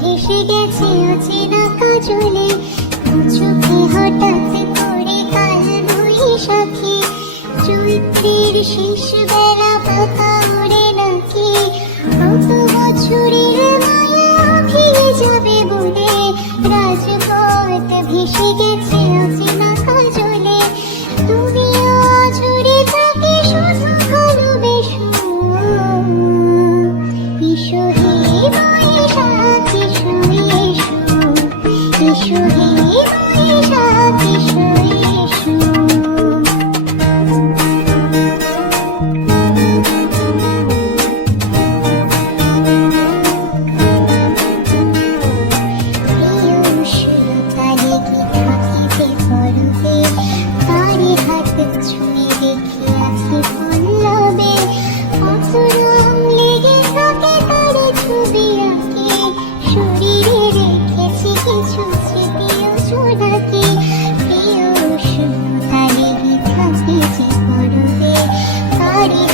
ভেসে গেছে অচেনা কাজলে, চোখে হঠাৎ করে কাল বৈশাখী, চৈত্রের শেষ বেলা পাতা ওড়ে নাকি, কত বছরের মায়া ভেঙে যাবে বলে, রাজপথ ভেসে গেছে অচেনা কাজলে, তুমিও জুড়ে থাকে শুধু ভালোবেসো, এসো হে বৈশাখ এসো এসো, এসো হে বৈশাখ এসো এসো। Party